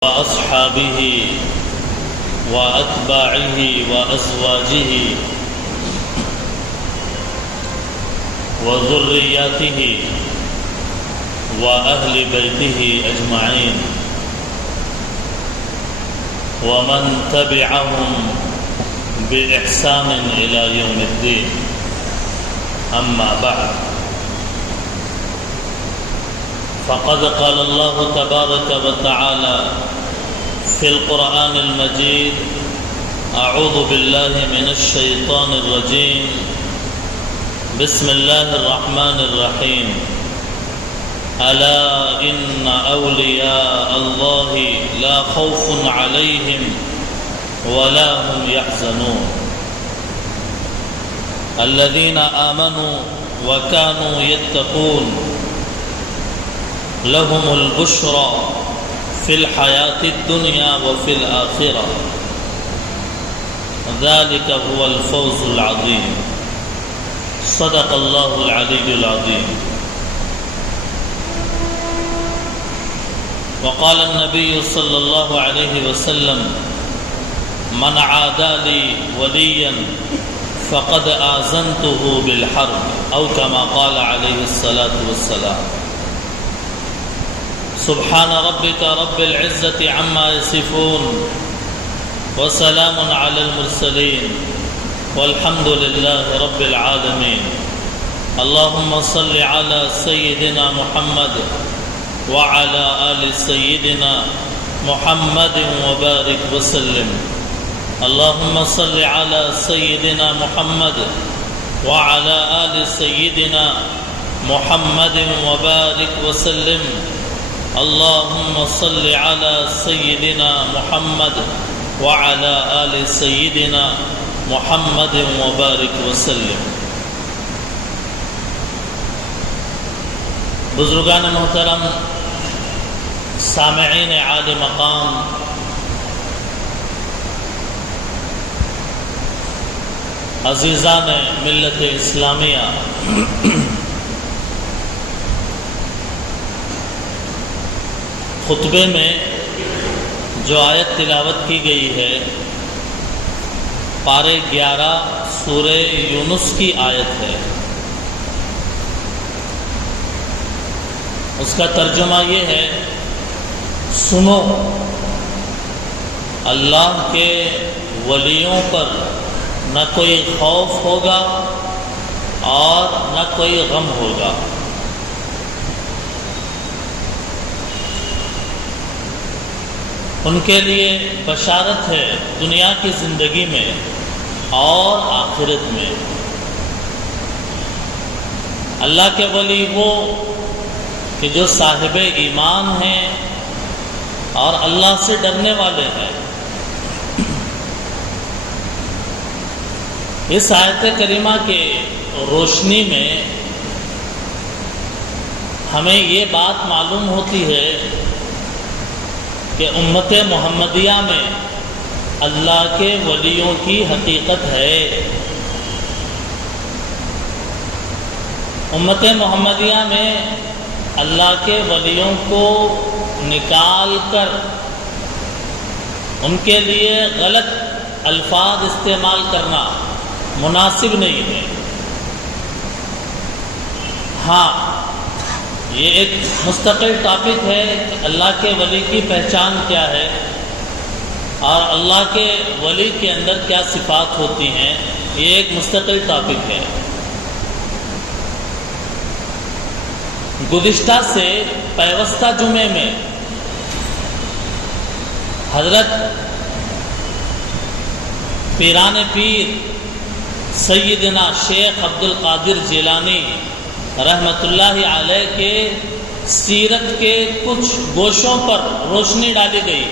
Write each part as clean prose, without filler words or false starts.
وأصحابه وأتباعه وأزواجه وذرياته وأهل بيته أجمعين ومن تبعهم بإحسان إلى يوم الدين. أما بعد، فقد قال الله تبارك وتعالى في القرآن المجيد: أعوذ بالله من الشيطان الرجيم، بسم الله الرحمن الرحيم. ألا إن أولياء الله لا خوف عليهم ولا هم يحزنون الذين آمنوا وكانوا يتقون لهم البشرى في الحياة الدنيا وفي الآخرة ذلك هو الفوز العظيم. صدق الله العلي العظيم. وقال النبي صلى الله عليه وسلم: من عادى لي وليا فقد آذنته بالحرب، أو كما قال عليه الصلاة والسلام. سبحان ربك رب العزة عما يصفون وسلام على المرسلين والحمد لله رب العالمين. اللهم صل على سيدنا محمد وعلى آل سيدنا محمد وبارك وسلم. اللهم صل على سيدنا محمد وعلى آل سيدنا محمد وبارك وسلم. اللهم صل على سيدنا محمد وعلى آل سيدنا محمد وبارك وسلم. بزرگان محترم، سامعین عالی مقام، عزیزان ملت اسلامیہ، خطبے میں جو آیت تلاوت کی گئی ہے پارے 11 سورہ یونس کی آیت ہے. اس کا ترجمہ یہ ہے: سنو، اللہ کے ولیوں پر نہ کوئی خوف ہوگا اور نہ کوئی غم ہوگا. ان کے لیے بشارت ہے دنیا کی زندگی میں اور آخرت میں. اللہ کے ولی وہ کہ جو صاحب ایمان ہیں اور اللہ سے ڈرنے والے ہیں. اس آیت کریمہ کے روشنی میں ہمیں یہ بات معلوم ہوتی ہے کہ امت محمدیہ میں اللہ کے ولیوں کی حقیقت ہے. امت محمدیہ میں اللہ کے ولیوں کو نکال کر ان کے لیے غلط الفاظ استعمال کرنا مناسب نہیں ہے. ہاں، یہ ایک مستقل ٹاپک ہے کہ اللہ کے ولی کی پہچان کیا ہے اور اللہ کے ولی کے اندر کیا صفات ہوتی ہیں. یہ ایک مستقل ٹاپک ہے. گزشتہ سے پیوستہ جمعے میں حضرت پیران پیر سیدنا شیخ عبد القادر جیلانی رحمۃ اللہ علیہ کے سیرت کے کچھ گوشوں پر روشنی ڈالی گئی.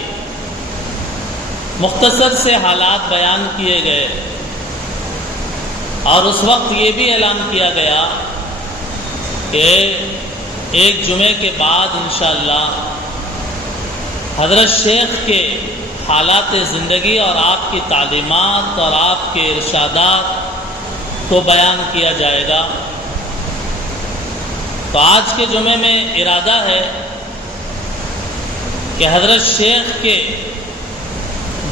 مختصر سے حالات بیان کیے گئے اور اس وقت یہ بھی اعلان کیا گیا کہ ایک جمعے کے بعد انشاءاللہ حضرت شیخ کے حالات زندگی اور آپ کی تعلیمات اور آپ کے ارشادات کو بیان کیا جائے گا. تو آج کے جمعے میں ارادہ ہے کہ حضرت شیخ کے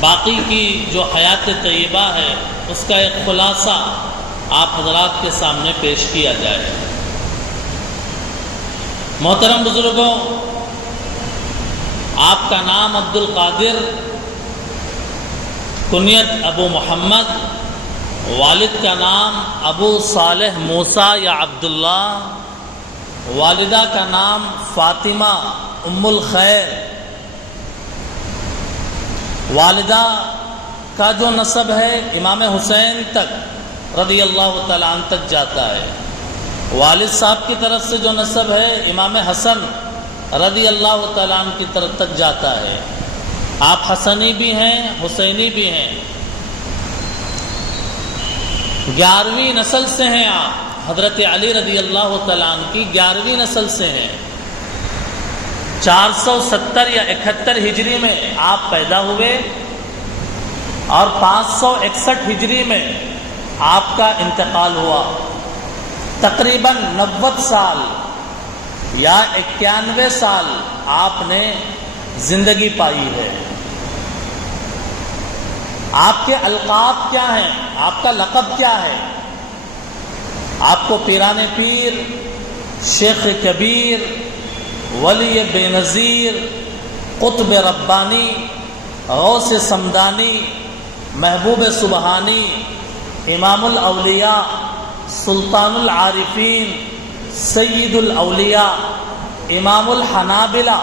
باقی کی جو حیات طیبہ ہے اس کا ایک خلاصہ آپ حضرات کے سامنے پیش کیا جائے۔ محترم بزرگوں، آپ کا نام عبد القادر، کنیت ابو محمد، والد کا نام ابو صالح موسیٰ یا عبداللہ، والدہ کا نام فاطمہ ام الخیر۔ والدہ کا جو نسب ہے امام حسین تک رضی اللہ تعالیٰ عنہ تک جاتا ہے، والد صاحب کی طرف سے جو نسب ہے امام حسن رضی اللہ تعالیٰ عنہ کی طرف تک جاتا ہے۔ آپ حسنی بھی ہیں، حسینی بھی ہیں، 11ویں نسل سے ہیں آپ، حضرت علی رضی اللہ تعالیٰ عنہ کی 11ویں نسل سے ہیں۔ 470 یا 71 ہجری میں آپ پیدا ہوئے اور 561 ہجری میں آپ کا انتقال ہوا۔ تقریباً 90 سال یا 91 سال آپ نے زندگی پائی ہے۔ آپ کے القاب کیا ہیں؟ آپ کا لقب کیا ہے؟ آپ کو پیران پیر، شیخ کبیر، ولی بے نظیر، قطب ربانی، غوث سمدانی، محبوب سبحانی، امام الاولیاء، سلطان العارفین، سید الاولیاء، امام الحنابلہ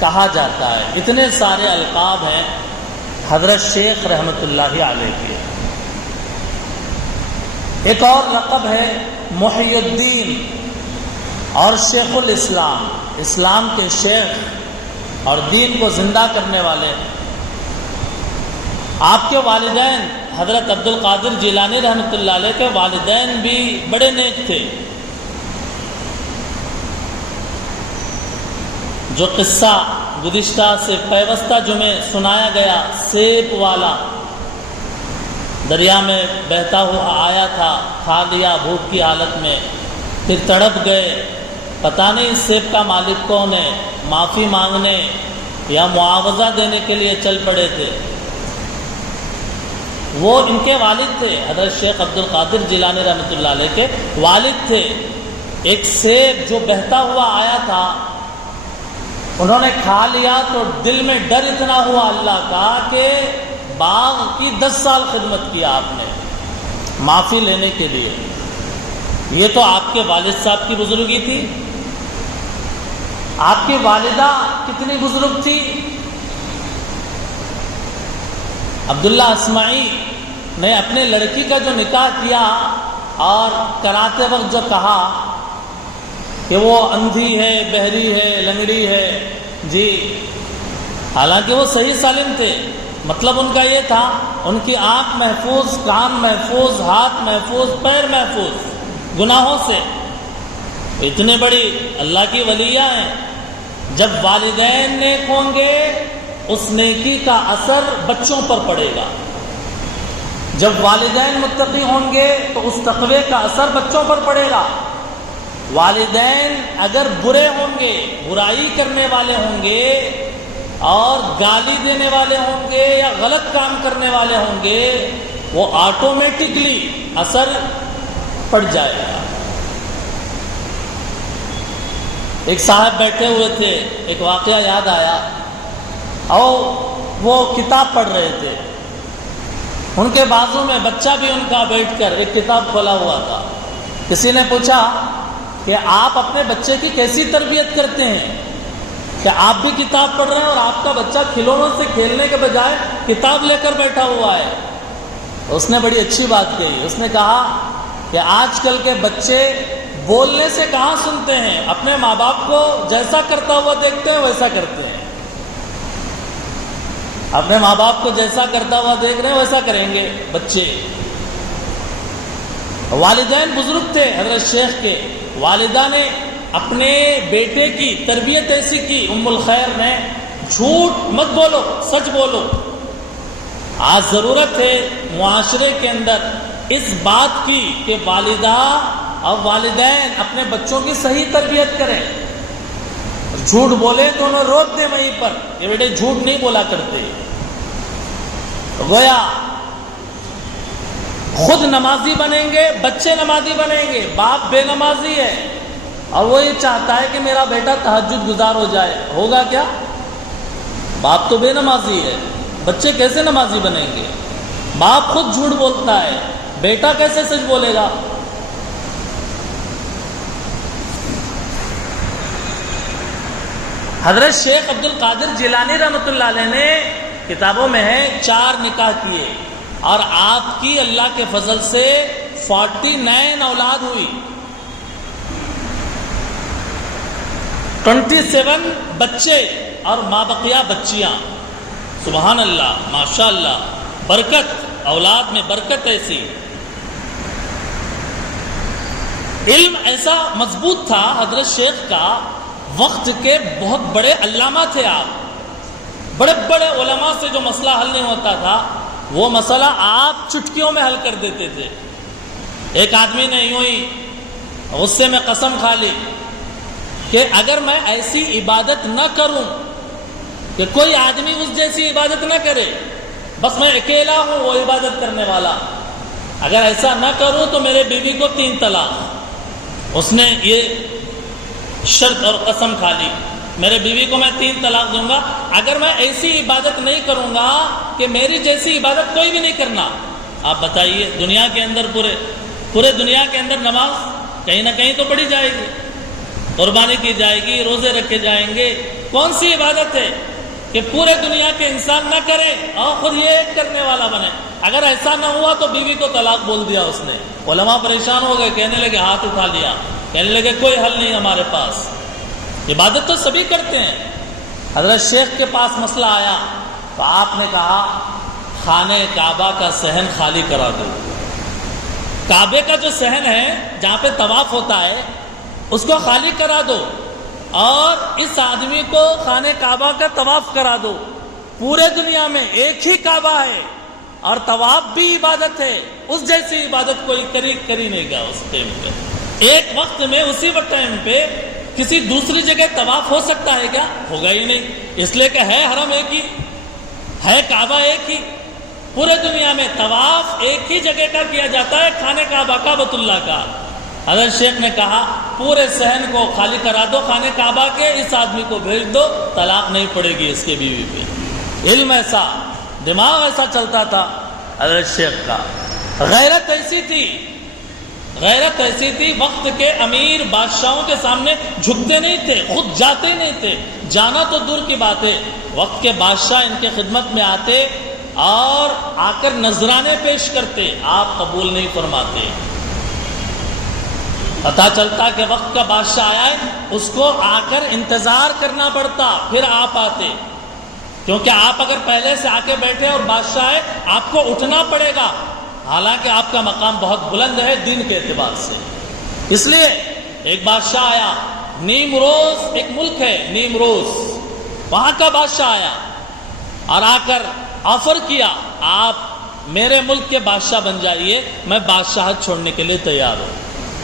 کہا جاتا ہے۔ اتنے سارے القاب ہیں حضرت شیخ رحمۃ اللہ علیہ کے۔ ایک اور لقب ہے محی الدین اور شیخ الاسلام، اسلام کے شیخ اور دین کو زندہ کرنے والے۔ آپ کے والدین حضرت عبد القادر جیلانی رحمۃ اللہ علیہ کے والدین بھی بڑے نیک تھے۔ جو قصہ گزشتہ سے پیوستہ جمعے سنایا گیا، سیب والا دریا میں بہتا ہوا آیا تھا، کھا لیا بھوک کی حالت میں، پھر تڑپ گئے، پتہ نہیں اس سیب کا مالک کون ہے، معافی مانگنے یا معاوضہ دینے کے لیے چل پڑے تھے۔ وہ ان کے والد تھے، حضرت شیخ عبد القادر جیلانی رحمۃ اللہ علیہ کے والد تھے۔ ایک سیب جو بہتا ہوا آیا تھا انہوں نے کھا لیا تو دل میں ڈر اتنا ہوا اللہ کا کہ باغ کی 10 سال خدمت کیا آپ نے معافی لینے کے لیے۔ یہ تو آپ کے والد صاحب کی بزرگی تھی۔ آپ کی والدہ کتنی بزرگ تھی؟ عبداللہ اسماعی نے اپنے لڑکی کا جو نکاح کیا اور کراتے وقت جو کہا کہ وہ اندھی ہے، بہری ہے، لنگڑی ہے، جی حالانکہ وہ صحیح سالم تھے، مطلب ان کا یہ تھا ان کی آنکھ محفوظ، کان محفوظ، ہاتھ محفوظ، پیر محفوظ گناہوں سے۔ اتنے بڑی اللہ کی ولیاں ہیں۔ جب والدین نیک ہوں گے اس نیکی کا اثر بچوں پر پڑے گا، جب والدین متقی ہوں گے تو اس تقوی کا اثر بچوں پر پڑے گا۔ والدین اگر برے ہوں گے، برائی کرنے والے ہوں گے اور گالی دینے والے ہوں گے یا غلط کام کرنے والے ہوں گے، وہ آٹومیٹکلی اثر پڑ جائے گا۔ ایک صاحب بیٹھے ہوئے تھے، ایک واقعہ یاد آیا، اور وہ کتاب پڑھ رہے تھے۔ ان کے بازو میں بچہ بھی ان کا بیٹھ کر ایک کتاب کھولا ہوا تھا۔ کسی نے پوچھا کہ آپ اپنے بچے کی کیسی تربیت کرتے ہیں کہ آپ بھی کتاب پڑھ رہے ہیں اور آپ کا بچہ کھلونوں سے کھیلنے کے بجائے کتاب لے کر بیٹھا ہوا ہے؟ اس نے بڑی اچھی بات کہی۔ اس نے کہا کہ آج کل کے بچے بولنے سے کہاں سنتے ہیں، اپنے ماں باپ کو جیسا کرتا ہوا دیکھتے ہیں ویسا کرتے ہیں۔ اپنے ماں باپ کو جیسا کرتا ہوا دیکھ رہے ہیں ویسا کریں گے بچے۔ والدین بزرگ تھے حضرت شیخ کے، والدہ نے اپنے بیٹے کی تربیت ایسی کی، ام الخیر نے، جھوٹ مت بولو، سچ بولو۔ آج ضرورت ہے معاشرے کے اندر اس بات کی کہ والدہ اور والدین اپنے بچوں کی صحیح تربیت کریں۔ جھوٹ بولے تو انہیں روک دے وہیں پر کہ بیٹے جھوٹ نہیں بولا کرتے. گویا خود نمازی بنیں گے، بچے نمازی بنیں گے، باپ بے نمازی ہے اور وہ یہ چاہتا ہے کہ میرا بیٹا تہجد گزار ہو جائے. ہوگا کیا؟ باپ تو بے نمازی ہے، بچے کیسے نمازی بنیں گے؟ باپ خود جھوٹ بولتا ہے، بیٹا کیسے سچ بولے گا؟ حضرت شیخ عبد القادر جیلانی رحمۃ اللہ علیہ نے کتابوں میں ہے 4 نکاح کیے اور آپ کی اللہ کے فضل سے 49 اولاد ہوئی، 27 بچے اور مابقیہ بچیاں. سبحان اللہ، ماشاء اللہ، برکت، اولاد میں برکت ایسی. علم ایسا مضبوط تھا حضرت شیخ کا، وقت کے بہت بڑے علامہ تھے آپ. بڑے بڑے علماء سے جو مسئلہ حل نہیں ہوتا تھا وہ مسئلہ آپ چٹکیوں میں حل کر دیتے تھے. ایک آدمی نے یوں ہی غصے میں قسم کھا لی کہ اگر میں ایسی عبادت نہ کروں کہ کوئی آدمی اس جیسی عبادت نہ کرے، بس میں اکیلا ہوں وہ عبادت کرنے والا، اگر ایسا نہ کروں تو میرے بیوی کو 3 طلاق. اس نے یہ شرط اور قسم کھا لی، میرے بیوی کو میں 3 طلاق دوں گا اگر میں ایسی عبادت نہیں کروں گا کہ میری جیسی عبادت کوئی بھی نہیں کرنا. آپ بتائیے دنیا کے اندر پورے دنیا کے اندر نماز کہیں نہ کہیں تو پڑھی جائے گی، قربانی کی جائے گی، روزے رکھے جائیں گے. کون سی عبادت ہے کہ پورے دنیا کے انسان نہ کرے اور خود یہ ایک کرنے والا بنے؟ اگر ایسا نہ ہوا تو بیوی کو طلاق بول دیا اس نے. علماء پریشان ہو گئے، کہنے لگے، ہاتھ اٹھا لیا، کہنے لگے کوئی حل نہیں ہمارے پاس، عبادت تو سبھی کرتے ہیں. حضرت شیخ کے پاس مسئلہ آیا تو آپ نے کہا خانہ کعبہ کا صحن خالی کرا دو. کعبے کا جو صحن ہے جہاں پہ طواف ہوتا ہے اس کو خالی کرا دو اور اس آدمی کو خانہ کعبہ کا طواف کرا دو. پورے دنیا میں ایک ہی کعبہ ہے اور طواف بھی عبادت ہے، اس جیسی عبادت کوئی کری نہیں گا. اس ٹائم پہ ایک وقت میں اسی وقت ٹائم پہ کسی دوسری جگہ طواف ہو سکتا ہے کیا؟ ہوگا ہی نہیں، اس لیے کہ ہے حرم ایک ہی، ہے کعبہ ایک ہی. پورے دنیا میں طواف ایک ہی جگہ کا کیا جاتا ہے، خانہ کعبہ کا، بیت اللہ کا. حضرت شیخ نے کہا پورے صحن کو خالی کرا دو خانہ کعبہ کے، اس آدمی کو بھیج دو، طلاق نہیں پڑے گی اس کے بیوی پہ. علم ایسا، دماغ ایسا چلتا تھا حضرت شیخ کا. غیرت ایسی تھی، وقت کے امیر بادشاہوں کے سامنے جھکتے نہیں تھے، خود جاتے نہیں تھے، جانا تو دور کی بات ہے. وقت کے بادشاہ ان کے خدمت میں آتے اور آ کر نذرانے پیش کرتے، آپ قبول نہیں فرماتے. پتہ چلتا کہ وقت کا بادشاہ آیا ہے، اس کو آ کر انتظار کرنا پڑتا، پھر آپ آتے، کیونکہ آپ اگر پہلے سے آ کے بیٹھے اور بادشاہ ہے آپ کو اٹھنا پڑے گا، حالانکہ آپ کا مقام بہت بلند ہے دین کے اعتبار سے. اس لیے ایک بادشاہ آیا، نیمروز ایک ملک ہے نیمروز، وہاں کا بادشاہ آیا اور آ کر آفر کیا آپ میرے ملک کے بادشاہ بن جائیے، میں بادشاہت چھوڑنے کے لیے تیار ہوں.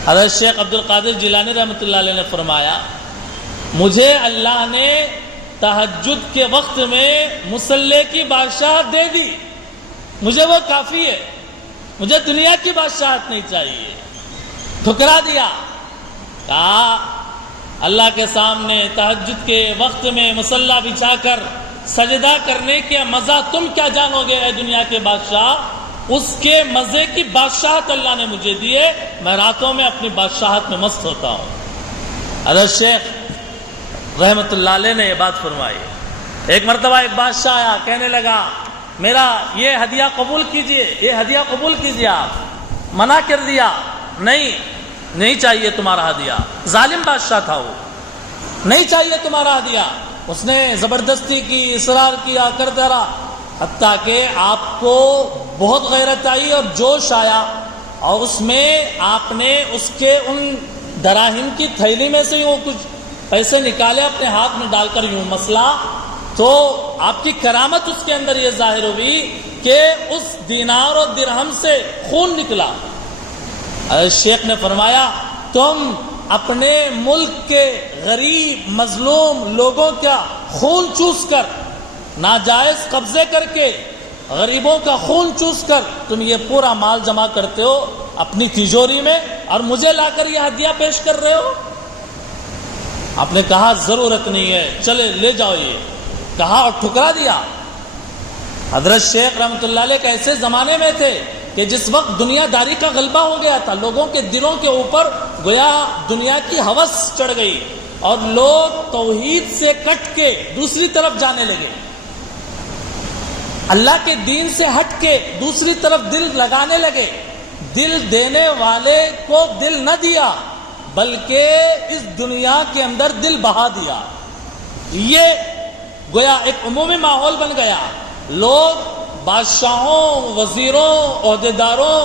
حضرت شیخ عبد القادر جیلانی رحمۃ اللہ علیہ نے فرمایا مجھے اللہ نے تہجد کے وقت میں مصلی کی بادشاہت دے دی، مجھے وہ کافی ہے، مجھے دنیا کی بادشاہت نہیں چاہیے. ٹھکرا دیا، کہا اللہ کے سامنے تہجد کے وقت میں مصلی بچھا کر سجدہ کرنے کے مزہ تم کیا جانو گے اے دنیا کے بادشاہ، اس کے مزے کی بادشاہت اللہ نے مجھے دی ہے، میں راتوں میں اپنی بادشاہت میں مست ہوتا ہوں. حضرت شیخ رحمت اللہ علیہ نے یہ بات فرمائی. ایک مرتبہ ایک بادشاہ آیا، کہنے لگا میرا یہ ہدیہ قبول کیجئے، یہ ہدیہ قبول کیجئے. آپ منع کر دیا، نہیں چاہیے تمہارا ہدیہ. ظالم بادشاہ تھا وہ، نہیں چاہیے تمہارا ہدیہ. اس نے زبردستی کی، اصرار کیا، کرتا رہا، حتیٰ کہ آپ کو بہت غیرت آئی اور جوش آیا اور اس میں آپ نے اس کے ان دراہم کی تھیلی میں سے یوں کچھ پیسے نکالے، اپنے ہاتھ میں ڈال کر یوں مسئلہ، تو آپ کی کرامت اس کے اندر یہ ظاہر ہوئی کہ اس دینار اور درہم سے خون نکلا. شیخ نے فرمایا تم اپنے ملک کے غریب مظلوم لوگوں کا خون چوس کر، ناجائز قبضے کر کے غریبوں کا خون چوس کر تم یہ پورا مال جمع کرتے ہو اپنی تجوری میں، اور مجھے لا کر یہ ہدیہ پیش کر رہے ہو؟ آپ نے کہا ضرورت نہیں ہے، چلے لے جاؤ، یہ کہا اور ٹھکرا دیا۔ حضرت شیخ رحمۃ اللہ علیہ کے ایسے زمانے میں تھے کہ جس وقت دنیا داری کا غلبہ ہو گیا تھا، لوگوں کے دلوں کے اوپر گویا دنیا کی ہوس چڑھ گئی اور لوگ توحید سے کٹ کے دوسری طرف جانے لگے، اللہ کے دین سے ہٹ کے دوسری طرف دل لگانے لگے۔ دل دینے والے کو دل نہ دیا بلکہ اس دنیا کے اندر دل بہا دیا۔ یہ گویا ایک عمومی ماحول بن گیا، لوگ بادشاہوں، وزیروں، عہدیداروں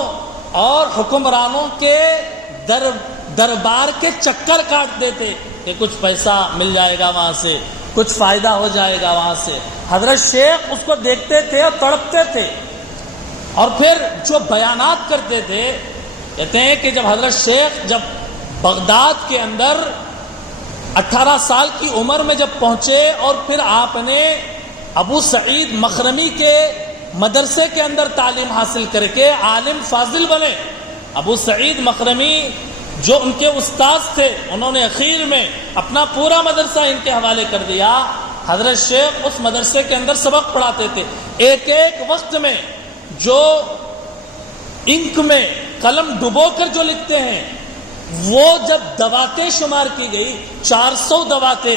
اور حکمرانوں کے دربار کے چکر کاٹتے تھے کہ کچھ پیسہ مل جائے گا وہاں سے، کچھ فائدہ ہو جائے گا وہاں سے۔ حضرت شیخ اس کو دیکھتے تھے اور تڑپتے تھے، اور پھر جو بیانات کرتے تھے، کہتے ہیں کہ جب حضرت شیخ جب بغداد کے اندر 18 سال کی عمر میں جب پہنچے اور پھر آپ نے ابو سعید مخرمی کے مدرسے کے اندر تعلیم حاصل کر کے عالم فاضل بنے۔ ابو سعید مخرمی جو ان کے استاذ تھے، انہوں نے اخیر میں اپنا پورا مدرسہ ان کے حوالے کر دیا۔ حضرت شیخ اس مدرسے کے اندر سبق پڑھاتے تھے، ایک ایک وقت میں جو انک میں قلم ڈبو کر جو لکھتے ہیں، وہ جب دواتیں شمار کی گئی، 400 دواتیں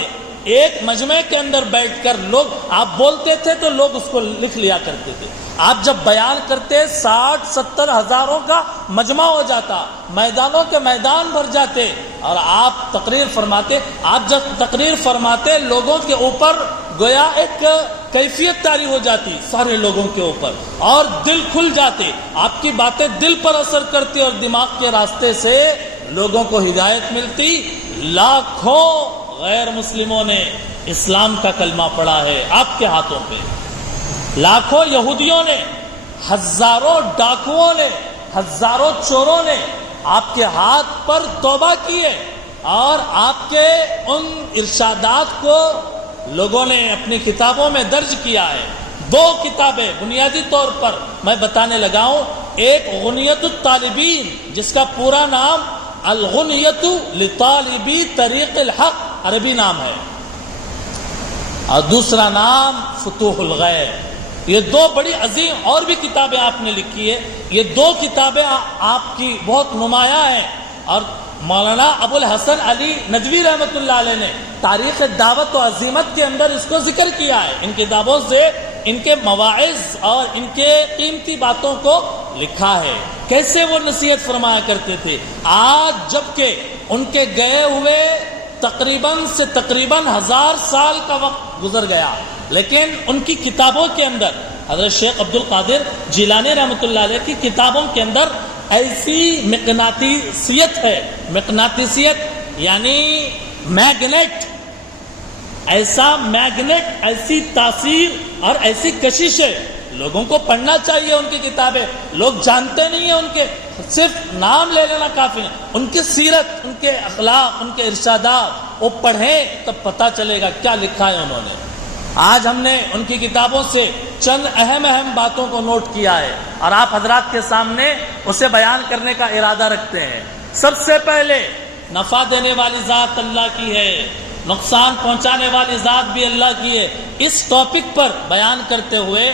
ایک مجمع کے اندر بیٹھ کر لوگ، آپ بولتے تھے تو لوگ اس کو لکھ لیا کرتے تھے، آپ جب بیان کرتے 60-70 ہزاروں کا مجمع ہو جاتا، میدانوں کے میدان بھر جاتے، اور آپ تقریر فرماتے، آپ جب تقریر فرماتے لوگوں کے اوپر گویا ایک کیفیت طاری ہو جاتی سارے لوگوں کے اوپر، اور دل کھل جاتے، آپ کی باتیں دل پر اثر کرتی اور دماغ کے راستے سے لوگوں کو ہدایت ملتی۔ لاکھوں غیر مسلموں نے اسلام کا کلمہ پڑھا ہے آپ کے ہاتھوں پہ، لاکھوں یہودیوں نے، ہزاروں ڈاکوؤں نے، ہزاروں چوروں نے آپ کے ہاتھ پر توبہ کی ہے، اور آپ کے ان ارشادات کو لوگوں نے اپنی کتابوں میں درج کیا ہے۔ 2 کتابیں بنیادی طور پر میں بتانے لگا ہوں، ایک غنیت الطالبین جس کا پورا نام الغنیت لطالبی طریق الحق عربی نام ہے، اور دوسرا نام فتوح الغیب۔ یہ 2 بڑی عظیم اور بھی کتابیں آپ نے لکھی ہے، یہ 2 کتابیں آپ کی بہت نمایاں ہیں، اور مولانا ابو الحسن علی ندوی رحمۃ اللہ علیہ نے تاریخ دعوت و عزیمت کے اندر اس کو ذکر کیا ہے، ان کتابوں سے ان کے مواعظ اور ان کے قیمتی باتوں کو لکھا ہے، کیسے وہ نصیحت فرمایا کرتے تھے۔ آج جبکہ ان کے گئے ہوئے تقریباً 1000 سال کا وقت گزر گیا، لیکن ان کی کتابوں کے اندر حضرت شیخ عبد القادر جیلانی رحمۃ اللہ علیہ کی کتابوں کے اندر ایسی مقناطیسیت ہے، مقناطیسیت یعنی میگنیٹ، ایسا میگنیٹ، ایسی تاثیر اور ایسی کشش ہے، لوگوں کو پڑھنا چاہیے ان کی کتابیں، لوگ جانتے نہیں ہیں ان کے، صرف نام لے لینا کافی نہیں، ان کی سیرت، ان کے اخلاق، ان کے ارشادات وہ پڑھیں تب پتہ چلے گا کیا لکھا ہے انہوں نے۔ آج ہم نے ان کی کتابوں سے چند اہم باتوں کو نوٹ کیا ہے اور آپ حضرات کے سامنے اسے بیان کرنے کا ارادہ رکھتے ہیں۔ سب سے پہلے نفع دینے والی ذات اللہ کی ہے، نقصان پہنچانے والی ذات بھی اللہ کی ہے۔ اس ٹاپک پر بیان کرتے ہوئے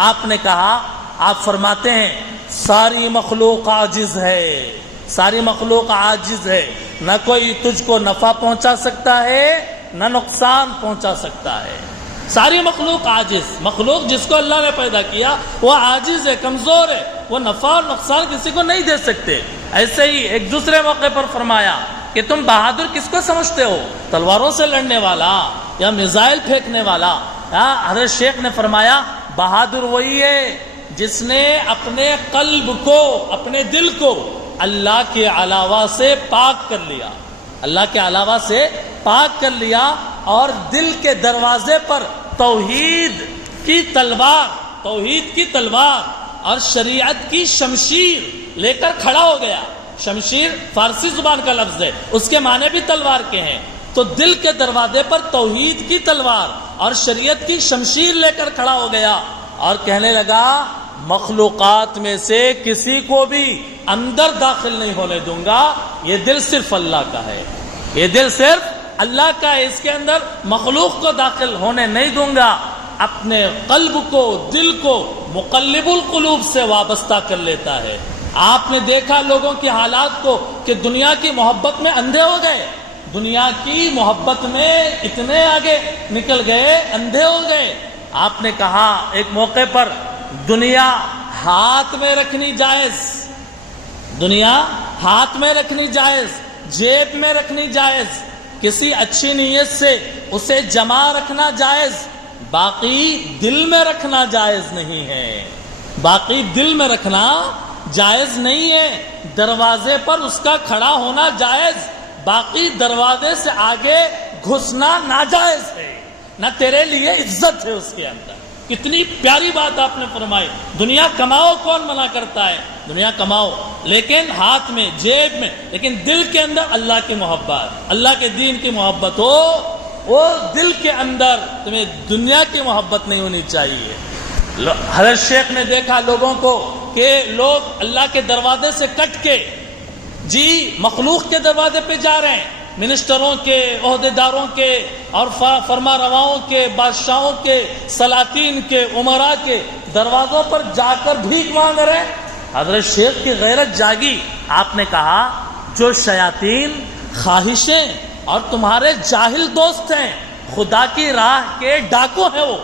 آپ نے کہا، آپ فرماتے ہیں ساری مخلوق عاجز ہے، ساری مخلوق عاجز ہے، نہ کوئی تجھ کو نفع پہنچا سکتا ہے نہ نقصان پہنچا سکتا ہے۔ ساری مخلوق عاجز، مخلوق جس کو اللہ نے پیدا کیا وہ عاجز ہے، کمزور ہے، وہ نفع اور نقصان کسی کو نہیں دے سکتے۔ ایسے ہی ایک دوسرے موقع پر فرمایا کہ تم بہادر کس کو سمجھتے ہو، تلواروں سے لڑنے والا یا میزائل پھینکنے والا؟ حضرت شیخ نے فرمایا بہادر وہی ہے جس نے اپنے قلب کو، اپنے دل کو اللہ کے علاوہ سے پاک کر لیا، اللہ کے علاوہ سے پاک کر لیا، اور دل کے دروازے پر توحید کی تلوار، توحید کی تلوار اور شریعت کی شمشیر لے کر کھڑا ہو گیا۔ شمشیر فارسی زبان کا لفظ ہے، اس کے معنی بھی تلوار کے ہیں. تو دل کے دروازے پر توحید کی تلوار اور شریعت کی شمشیر لے کر کھڑا ہو گیا اور کہنے لگا مخلوقات میں سے کسی کو بھی اندر داخل نہیں ہونے دوں گا، یہ دل صرف اللہ کا ہے، یہ دل صرف اللہ کا ہے، اس کے اندر مخلوق کو داخل ہونے نہیں دوں گا. اپنے قلب کو، دل کو مقلب القلوب سے وابستہ کر لیتا ہے. آپ نے دیکھا لوگوں کی حالات کو کہ دنیا کی محبت میں اندھے ہو گئے، دنیا کی محبت میں اتنے آگے نکل گئے، اندھے ہو گئے. آپ نے کہا ایک موقع پر دنیا ہاتھ میں رکھنی جائز، دنیا ہاتھ میں رکھنی جائز، جیب میں رکھنی جائز، کسی اچھی نیت سے اسے جمع رکھنا جائز، باقی دل میں رکھنا جائز نہیں ہے، باقی دل میں رکھنا جائز نہیں ہے. دروازے پر اس کا کھڑا ہونا جائز، باقی دروازے سے آگے گھسنا ناجائز ہے. نہ تیرے لیے عزت ہے اس کے اندر. کتنی پیاری بات آپ نے فرمائی. دنیا کماؤ کون منع کرتا ہے؟ دنیا کماؤ لیکن ہاتھ میں، جیب میں، لیکن دل کے اندر اللہ کی محبت، اللہ کے دین کی محبت ہو. وہ دل کے اندر تمہیں دنیا کی محبت نہیں ہونی چاہیے. حضرت شیخ نے دیکھا لوگوں کو کہ لوگ اللہ کے دروازے سے کٹ کے جی مخلوق کے دروازے پہ جا رہے ہیں، منسٹروں کے، عہدیداروں کے اور فرما رواؤں کے، بادشاہوں کے، سلاطین کے، عمراء کے دروازوں پر جا کر بھیک مانگ رہے ہیں. حضرت شیخ کی غیرت جاگی. آپ نے کہا جو شیاطین، خواہشیں اور تمہارے جاہل دوست ہیں، خدا کی راہ کے ڈاکو ہیں، وہ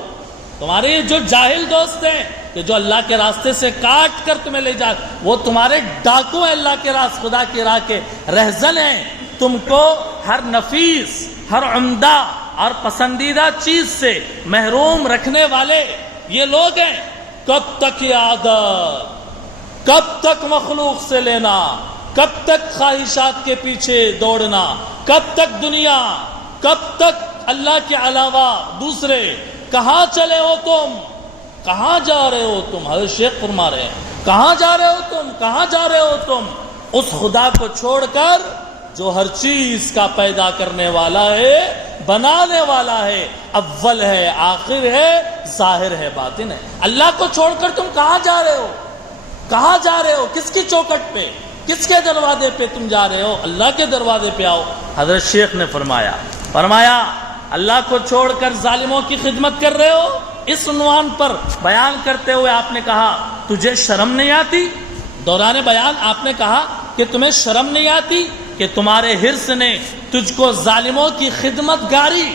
تمہارے جو جاہل دوست ہیں کہ جو اللہ کے راستے سے کاٹ کر تمہیں لے جا، وہ تمہارے ڈاکو ہیں، اللہ کے راست، خدا کی راہ کے رہزن ہیں. تم کو ہر نفیس، ہر عمدہ اور پسندیدہ چیز سے محروم رکھنے والے یہ لوگ ہیں. کب تک یہ عادت، کب تک مخلوق سے لینا، کب تک خواہشات کے پیچھے دوڑنا، کب تک دنیا، کب تک اللہ کے علاوہ دوسرے. کہاں چلے ہو تم؟ کہاں جا رہے ہو تم؟ حضرت شیخ فرما رہے ہیں کہاں جا رہے ہو تم؟ کہاں جا رہے ہو تم؟ اس خدا کو چھوڑ کر جو ہر چیز کا پیدا کرنے والا ہے، بنانے والا ہے، اول ہے، آخر ہے، ظاہر ہے، باطن ہے. اللہ کو چھوڑ کر تم کہاں جا رہے ہو؟ کہاں جا رہے ہو؟ کس کی چوکٹ پہ، کس کے دروازے پہ تم جا رہے ہو؟ اللہ کے دروازے پہ آؤ. حضرت شیخ نے فرمایا اللہ کو چھوڑ کر ظالموں کی خدمت کر رہے ہو. اس عنوان پر بیان کرتے ہوئے آپ نے کہا تجھے شرم نہیں آتی؟ دوران بیان آپ نے کہا کہ تمہیں شرم نہیں آتی کہ تمہارے حرص نے تجھ کو ظالموں کی خدمت گاری،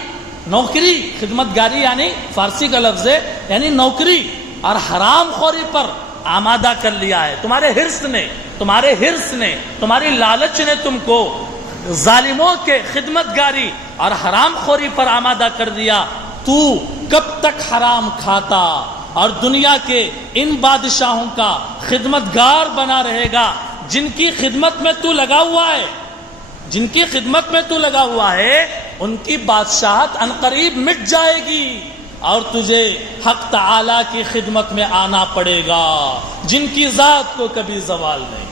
نوکری، خدمت گاری یعنی فارسی کا لفظ ہے، یعنی نوکری اور حرام خوری پر آمادہ کر لیا ہے. تمہارے حرص نے، تمہاری لالچ نے تم کو ظالموں کے خدمت گاری اور حرام خوری پر آمادہ کر دیا. تو کب تک حرام کھاتا اور دنیا کے ان بادشاہوں کا خدمت گار بنا رہے گا جن کی خدمت میں تو لگا ہوا ہے، جن کی خدمت میں تو لگا ہوا ہے ان کی بادشاہت عنقریب مٹ جائے گی اور تجھے حق تعالی کی خدمت میں آنا پڑے گا جن کی ذات کو کبھی زوال نہیں.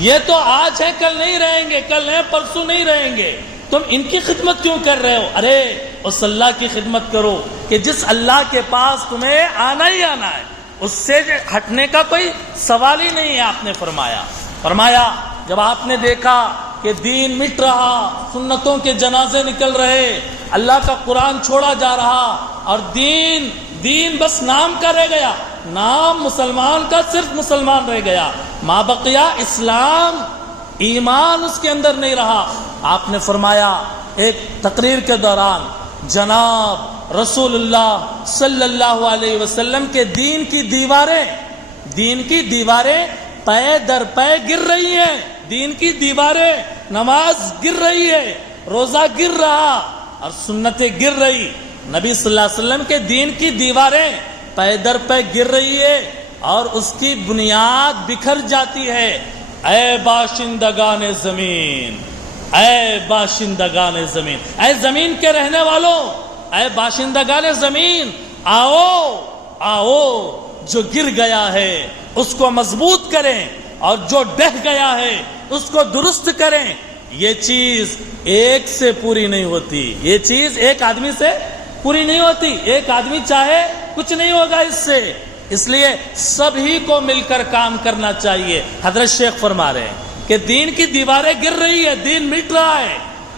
یہ تو آج ہے، کل نہیں رہیں گے، کل ہیں پرسوں نہیں رہیں گے. تم ان کی خدمت کیوں کر رہے ہو؟ ارے اس اللہ کی خدمت کرو کہ جس اللہ کے پاس تمہیں آنا ہی آنا ہے، اس سے ہٹنے کا کوئی سوال ہی نہیں ہے. آپ نے فرمایا جب آپ نے دیکھا کہ دین مٹ رہا، سنتوں کے جنازے نکل رہے، اللہ کا قرآن چھوڑا جا رہا اور دین بس نام کا رہ گیا، نام مسلمان کا صرف مسلمان رہ گیا، ما بقیہ اسلام، ایمان اس کے اندر نہیں رہا. آپ نے فرمایا ایک تقریر کے دوران جناب رسول اللہ صلی اللہ علیہ وسلم کے دین کی دیواریں پے در پے گر رہی ہیں. دین کی دیواریں، نماز گر رہی ہے، روزہ گر رہا اور سنتیں گر رہی. نبی صلی اللہ علیہ وسلم کے دین کی دیواریں پے در پے گر رہی ہے اور اس کی بنیاد بکھر جاتی ہے. اے باشندگان زمین، اے باشندگان زمین، اے زمین کے رہنے والوں، اے باشندگان زمین، آؤ جو گر گیا ہے اس کو مضبوط کریں اور جو ڈہ گیا ہے اس کو درست کریں. یہ چیز ایک سے پوری نہیں ہوتی، یہ چیز ایک آدمی سے پوری نہیں ہوتی. ایک آدمی چاہے کچھ نہیں ہوگا اس سے، اس لیے سبھی کو مل کر کام کرنا چاہیے. حضرت شیخ فرما رہے ہیں کہ دین کی دیواریں گر رہی ہے، دین مٹ رہا ہے،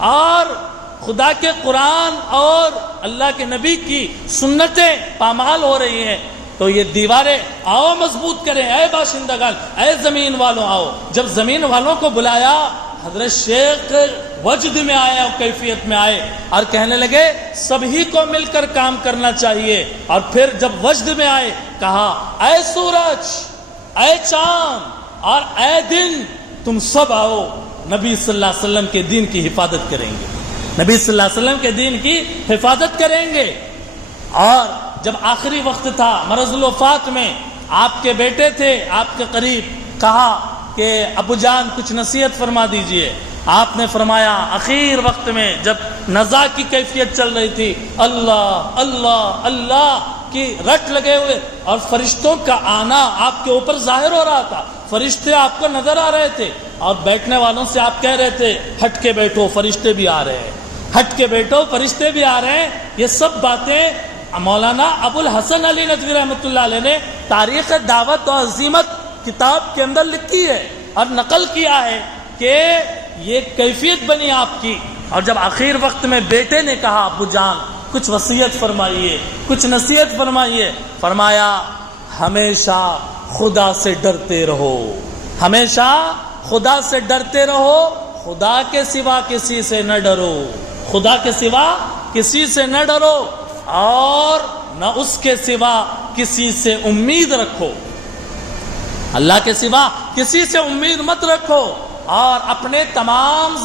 اور خدا کے قرآن اور اللہ کے نبی کی سنتیں پامال ہو رہی ہیں. تو یہ دیواریں آؤ مضبوط کریں. اے باشندگان، اے زمین والوں آؤ. جب زمین والوں کو بلایا، حضرت شیخ وجد میں آئے اور کیفیت میں آئے اور کہنے لگے سبھی کو مل کر کام کرنا چاہیے. اور پھر جب وجد میں آئے کہا اے سورج، اے چاند اور اے دن، تم سب آؤ، نبی صلی اللہ علیہ وسلم کے دین کی حفاظت کریں گے، نبی صلی اللہ علیہ وسلم کے دین کی حفاظت کریں گے. اور جب آخری وقت تھا مرض الوفات میں، آپ کے بیٹے تھے آپ کے قریب، کہا کہ ابو جان کچھ نصیحت فرما دیجئے. آپ نے فرمایا اخیر وقت میں جب نزا کی کیفیت چل رہی تھی، اللہ اللہ اللہ کی رٹ لگے ہوئے، اور فرشتوں کا آنا آپ کے اوپر ظاہر ہو رہا تھا، فرشتے آپ کو نظر آ رہے تھے، اور بیٹھنے والوں سے آپ کہہ رہے تھے ہٹ کے بیٹھو فرشتے بھی آ رہے ہیں، ہٹ کے بیٹھو فرشتے بھی آ رہے ہیں. یہ سب باتیں مولانا ابو الحسن علی ندوی رحمۃ اللہ علیہ نے تاریخ دعوت و عزیمت کتاب کے اندر لکھی ہے اور نقل کیا ہے کہ یہ کیفیت بنی آپ کی. اور جب آخر وقت میں بیٹے نے کہا ابو جان کچھ وصیت فرمائیے، کچھ نصیحت فرمائیے، فرمایا ہمیشہ خدا سے ڈرتے رہو، ہمیشہ خدا سے ڈرتے رہو، خدا کے سوا کسی سے نہ ڈرو، خدا کے سوا کسی سے نہ ڈرو، اور نہ اس کے سوا کسی سے امید رکھو، اللہ کے سوا کسی سے امید مت رکھو. اور اپنے تمام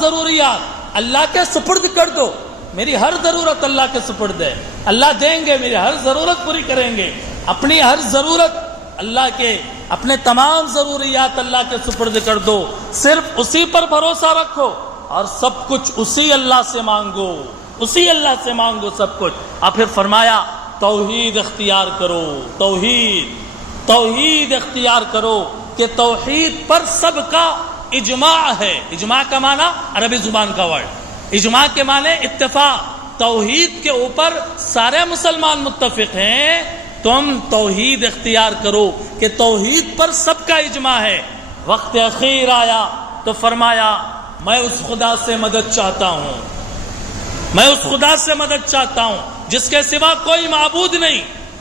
ضروریات اللہ کے سپرد کر دو. میری ہر ضرورت اللہ کے سپرد ہے، اللہ دیں گے، میری ہر ضرورت پوری کریں گے. اپنی ہر ضرورت اللہ کے، اپنے تمام ضروریات اللہ کے سپرد کر دو، صرف اسی پر بھروسہ رکھو، اور سب کچھ اسی اللہ سے مانگو، اسی اللہ سے مانگو سب کچھ. اور پھر فرمایا توحید اختیار کرو، توحید اختیار کرو، کہ توحید پر سب کا اجماع ہے. اجماع کا معنی عربی زبان کا ورڈ، اجماع کے معنی اتفاق. توحید کے اوپر سارے مسلمان متفق ہیں. تم توحید اختیار کرو کہ توحید پر سب کا اجماع ہے. وقت اخیر آیا تو فرمایا میں اس خدا سے مدد چاہتا ہوں، میں اس خدا سے مدد چاہتا ہوں جس کے سوا کوئی معبود نہیں،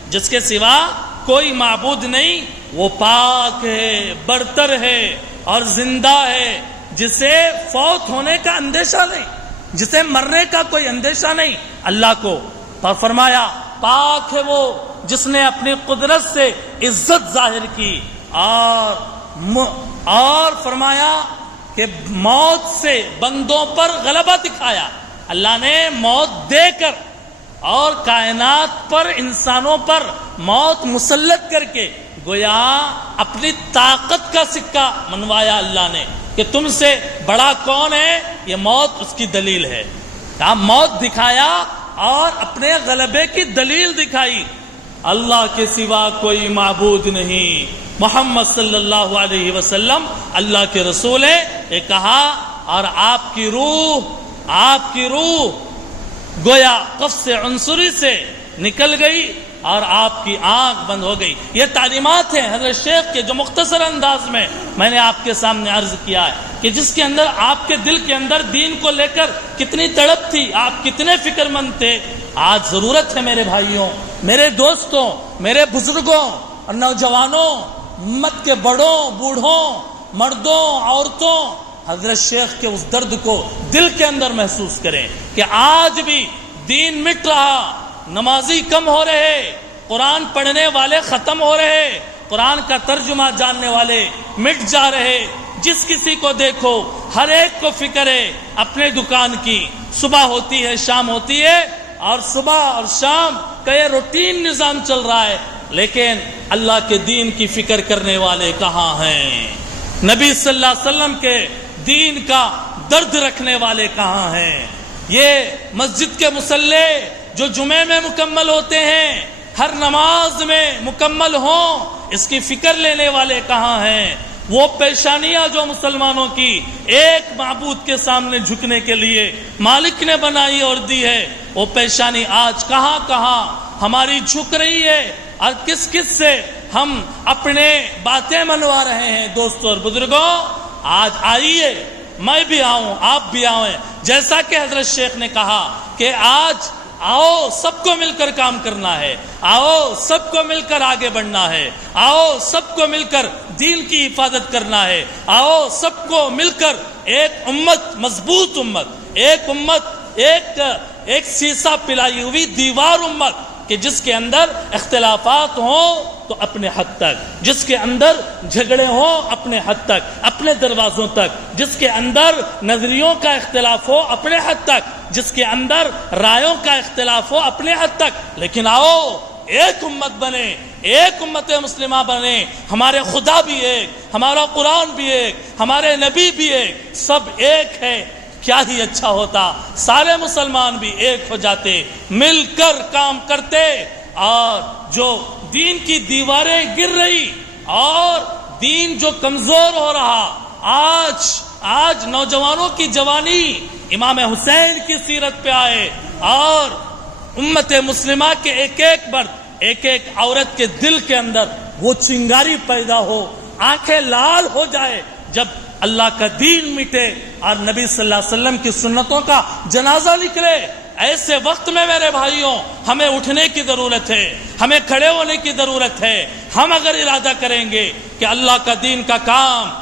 جس کے سوا کوئی معبود نہیں. وہ پاک ہے، برتر ہے اور زندہ ہے، جسے فوت ہونے کا اندیشہ نہیں، جسے مرنے کا کوئی اندیشہ نہیں اللہ کو. اور فرمایا پاک ہے وہ جس نے اپنی قدرت سے عزت ظاہر کی، اور فرمایا کہ موت سے بندوں پر غلبہ دکھایا. اللہ نے موت دے کر اور کائنات پر، انسانوں پر موت مسلط کر کے گویا اپنی طاقت کا سکہ منوایا اللہ نے کہ تم سے بڑا کون ہے. یہ موت اس کی دلیل ہے. موت دکھایا اور اپنے غلبے کی دلیل دکھائی. اللہ کے سوا کوئی معبود نہیں، محمد صلی اللہ علیہ وسلم اللہ کے رسول ہے. یہ کہا اور آپ کی روح گویا قفص عنصری سے نکل گئی اور آپ کی آنکھ بند ہو گئی. یہ تعلیمات ہیں حضرت شیخ کے جو مختصر انداز میں نے آپ کے سامنے عرض کیا ہے کہ جس کے اندر آپ کے دل کے اندر دین کو لے کر کتنی تڑپ تھی، آپ کتنے فکر مند تھے. آج ضرورت ہے میرے بھائیوں، میرے دوستوں، میرے بزرگوں اور نوجوانوں، امت کے بڑوں، بوڑھوں، مردوں، عورتوں، حضرت شیخ کے اس درد کو دل کے اندر محسوس کریں کہ آج بھی دین مٹ رہا، نمازی کم ہو رہے، قرآن پڑھنے والے ختم ہو رہے، قرآن کا ترجمہ جاننے والے مٹ جا رہے. جس کسی کو دیکھو ہر ایک کو فکر ہے اپنے دکان کی. صبح ہوتی ہے، شام ہوتی ہے، اور صبح اور شام کا یہ روٹین نظام چل رہا ہے، لیکن اللہ کے دین کی فکر کرنے والے کہاں ہیں؟ نبی صلی اللہ علیہ وسلم کے دین کا درد رکھنے والے کہاں ہیں؟ یہ مسجد کے مصلے جو جمعے میں مکمل ہوتے ہیں، ہر نماز میں مکمل ہوں، اس کی فکر لینے والے کہاں ہیں؟ وہ پیشانیاں جو مسلمانوں کی ایک معبود کے سامنے جھکنے کے لیے مالک نے بنائی اور دی ہے، وہ پیشانی آج کہاں کہاں ہماری جھک رہی ہے، اور کس کس سے ہم اپنے باتیں منوا رہے ہیں۔ دوستوں اور بزرگوں، آج آئیے، میں بھی آؤں، آپ بھی آؤں، جیسا کہ حضرت شیخ نے کہا کہ آج آؤ سب کو مل کر کام کرنا ہے، آؤ سب کو مل کر آگے بڑھنا ہے، آؤ سب کو مل کر دین کی حفاظت کرنا ہے، آؤ سب کو مل کر ایک امت، مضبوط امت، ایک امت، ایک سیسا پلائی ہوئی دیوار امت، کہ جس کے اندر اختلافات ہوں تو اپنے حد تک، جس کے اندر جھگڑے ہوں اپنے حد تک، اپنے دروازوں تک، جس کے اندر نظریوں کا اختلاف ہو اپنے حد تک، جس کے اندر رائوں کا اختلاف ہو اپنے حد تک، لیکن آؤ ایک امت بنے، ایک امت مسلمہ بنے، ہمارے خدا بھی ایک، ہمارا قرآن بھی ایک، ہمارے نبی بھی ایک، سب ایک ہے۔ کیا ہی اچھا ہوتا سارے مسلمان بھی ایک ہو جاتے، مل کر کام کرتے، اور جو دین کی دیواریں گر رہی اور دین جو کمزور ہو رہا، آج نوجوانوں کی جوانی امام حسین کی سیرت پہ آئے، اور امت مسلمہ کے ایک ایک مرد، ایک ایک عورت کے دل کے اندر وہ چنگاری پیدا ہو، آنکھیں لال ہو جائے جب اللہ کا دین مٹے اور نبی صلی اللہ علیہ وسلم کی سنتوں کا جنازہ نکلے۔ ایسے وقت میں میرے بھائیوں ہمیں اٹھنے کی ضرورت ہے، ہمیں کھڑے ہونے کی ضرورت ہے۔ ہم اگر ارادہ کریں گے کہ اللہ کا دین کا کام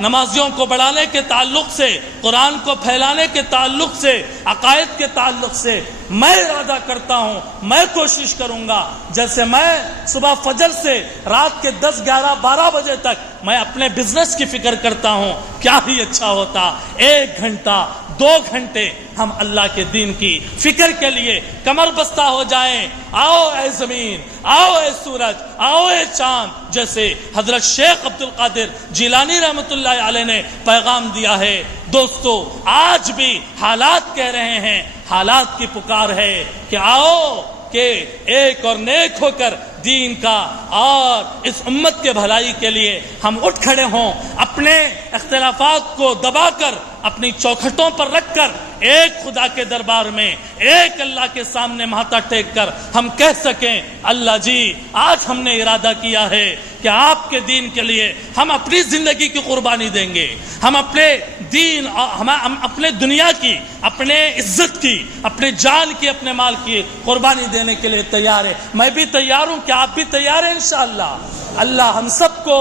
نمازیوں کو بڑھانے کے تعلق سے، قرآن کو پھیلانے کے تعلق سے، عقائد کے تعلق سے، میں ارادہ کرتا ہوں، میں کوشش کروں گا، جیسے میں صبح فجر سے رات کے 10، 11، 12 بجے تک میں اپنے بزنس کی فکر کرتا ہوں، کیا ہی اچھا ہوتا 1 گھنٹہ 2 گھنٹے ہم اللہ کے دین کی فکر کے لیے کمر بستہ ہو جائیں۔ آؤ اے زمین، آؤ اے سورج، آؤ اے چاند، جیسے حضرت شیخ عبد القادر جیلانی رحمۃ اللہ علیہ نے پیغام دیا ہے۔ دوستو، آج بھی حالات کہہ رہے ہیں، حالات کی پکار ہے کہ آؤ کہ ایک اور نیک ہو کر دین کا اور اس امت کے بھلائی کے لیے ہم اٹھ کھڑے ہوں، اپنے اختلافات کو دبا کر، اپنی چوکھٹوں پر رکھ کر، ایک خدا کے دربار میں، ایک اللہ کے سامنے ماتھا ٹیک کر ہم کہہ سکیں، اللہ جی آج ہم نے ارادہ کیا ہے کہ آپ کے دین کے لیے ہم اپنی زندگی کی قربانی دیں گے، ہم اپنے دین، ہم اپنے دنیا کی، اپنے عزت کی، اپنے جان کی، اپنے مال کی قربانی دینے کے لیے تیار ہے۔ میں بھی تیار ہوں، کیا آپ بھی تیار ہیں؟ انشاءاللہ اللہ ہم سب کو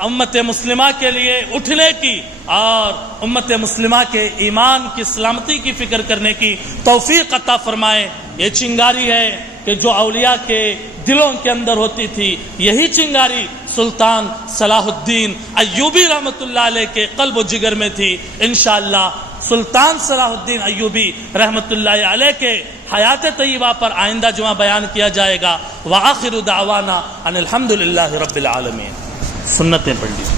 امت مسلمہ کے لیے اٹھنے کی اور امت مسلمہ کے ایمان کی سلامتی کی فکر کرنے کی توفیق عطا فرمائے۔ یہ چنگاری ہے کہ جو اولیاء کے دلوں کے اندر ہوتی تھی، یہی چنگاری سلطان صلاح الدین ایوبی رحمۃ اللہ علیہ کے قلب و جگر میں تھی۔ انشاءاللہ سلطان صلاح الدین ایوبی رحمۃ اللہ علیہ کے حیات طیبہ پر آئندہ جمعہ بیان کیا جائے گا۔ وآخر دعوانا ان الحمدللہ رب العالمین۔ سنتیں پڑھ لی۔